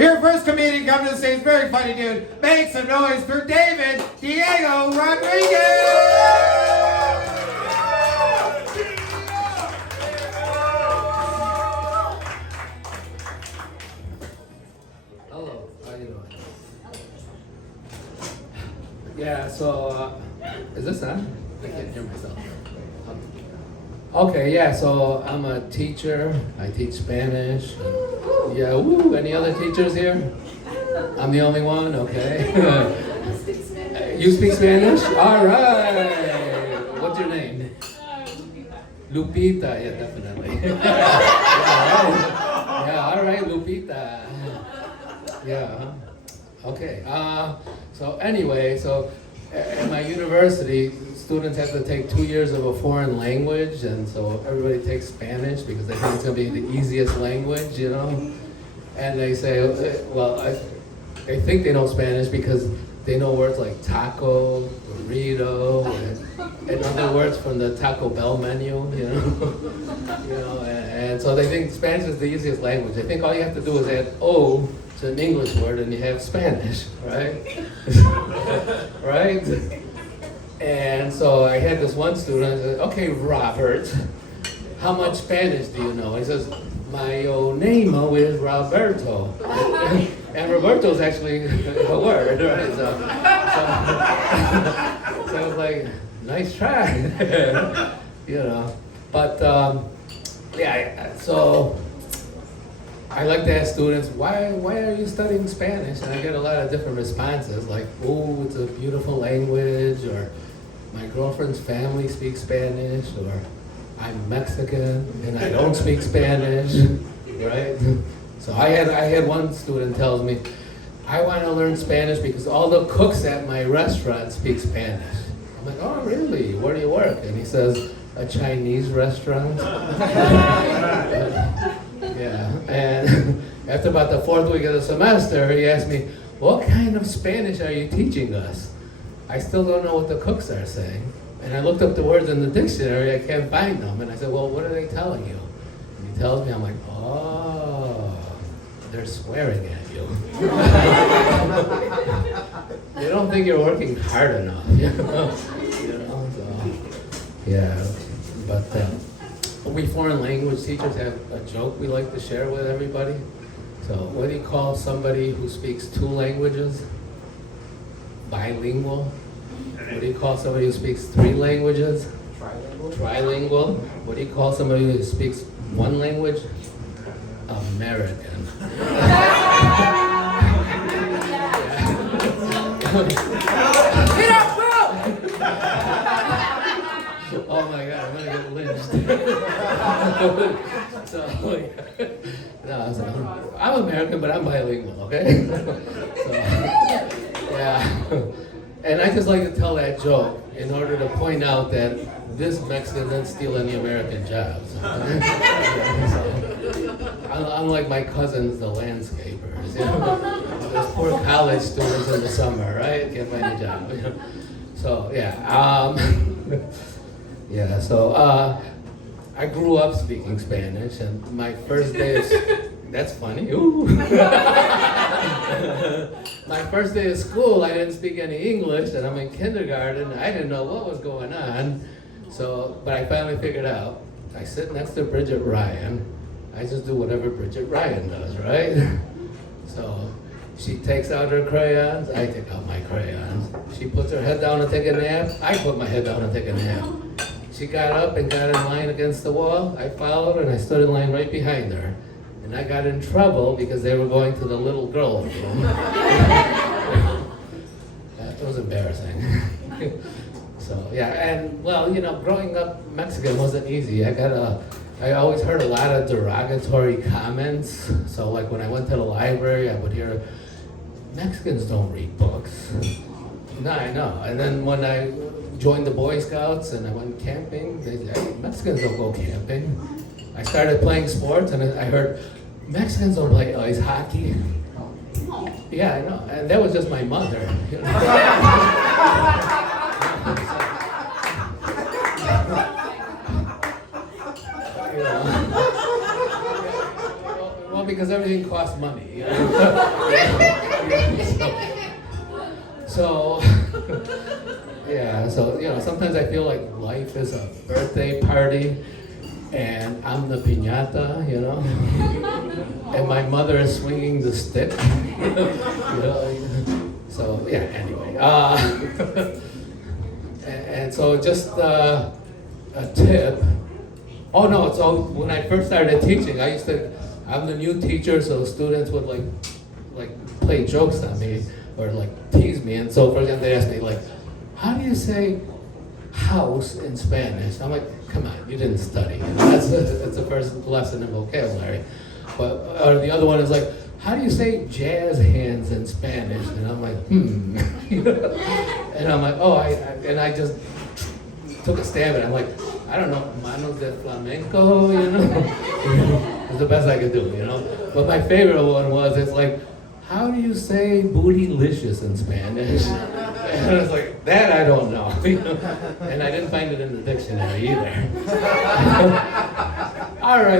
Your first comedian coming to the stage, very funny dude. Make some noise for David Diego Rodriguez! Hello, how you doing? Yeah, so, is this on? I can't hear myself. Okay, yeah, so I'm a teacher. I teach Spanish. Yeah, woo, any other teachers here? I'm the only one, okay. You speak Spanish? All right. What's your name? Lupita, yeah, definitely. Yeah, all right, Lupita. Yeah, okay. So anyway, so at my university, students have to take 2 years of a foreign language, and so everybody takes Spanish because they think it's going to be the easiest language, you know? And they say, well, they think they know Spanish because they know words like taco, burrito, and other words from the Taco Bell menu, you know? And so they think Spanish is the easiest language. They think all you have to do is add O to an English word and you have Spanish, right? Right? And so I had this one student, I said, okay, Robert, how much Spanish do you know? He says, my name is Roberto. And Roberto is actually a word, right? So I was like, nice try, you know. But yeah, so I like to ask students, why are you studying Spanish? And I get a lot of different responses, like, oh, it's a beautiful language, or my girlfriend's family speaks Spanish, or I'm Mexican and I don't speak Spanish, right? So I had one student tells me, I want to learn Spanish because all the cooks at my restaurant speak Spanish. I'm like, oh really? Where do you work? And he says, a Chinese restaurant. Yeah, and after about the 4th week of the semester, he asked me, what kind of Spanish are you teaching us? I still don't know what the cooks are saying. And I looked up the words in the dictionary, I can't find them. And I said, well, what are they telling you? And he tells me, I'm like, oh, they're swearing at you. You don't think you're working hard enough, you know? So, yeah, but we foreign language teachers have a joke we like to share with everybody. So what do you call somebody who speaks 2 languages? Bilingual. What do you call somebody who speaks 3 languages? Trilingual. Trilingual. What do you call somebody who speaks 1 language? American. Oh my God, I'm gonna get lynched. So I'm American, but I'm bilingual, okay? So, yeah. And I just like to tell that joke in order to point out that this Mexican didn't steal any American jobs. Unlike my cousins, the landscapers, you know? Those poor college students in the summer, right? Can't find a job. You know? So yeah, yeah. So I grew up speaking Spanish, and my first day of that's funny. Ooh. My first day of school, I didn't speak any English, and I'm in kindergarten. I didn't know what was going on. So, but I finally figured out. I sit next to Bridget Ryan. I just do whatever Bridget Ryan does, right? So she takes out her crayons, I take out my crayons. She puts her head down and take a nap, I put my head down and take a nap. She got up and got in line against the wall. I followed her and I stood in line right behind her. And I got in trouble because they were going to the little girl room. It was embarrassing. So yeah, and well, you know, growing up Mexican wasn't easy. I always heard a lot of derogatory comments. So like when I went to the library, I would hear, Mexicans don't read books. No, I know. And then when I joined the Boy Scouts and I went camping, they said, hey, Mexicans don't go camping. I started playing sports and I heard, Mexicans don't play ice hockey. Yeah, I know. And that was just my mother. You know? Well, because everything costs money. You know? So, yeah, so, sometimes I feel like life is a birthday party and I'm the piñata, and my mother is swinging the stick. So, yeah, anyway. And so just a tip. Oh no, so when I first started teaching, I'm the new teacher, so students would like play jokes on me or like tease me. And so for example, they ask me like, how do you say house in Spanish? I'm like, come on, you didn't study. That's the first lesson in vocabulary. But or the other one is like, how do you say jazz hands in Spanish? And I'm like, and I'm like, oh, and I just took a stab at it. I'm like, I don't know, manos de flamenco, It's the best I could do, But my favorite one was, it's like, how do you say bootylicious in Spanish? And I was like, that I don't know. And I didn't find it in the dictionary either. All right.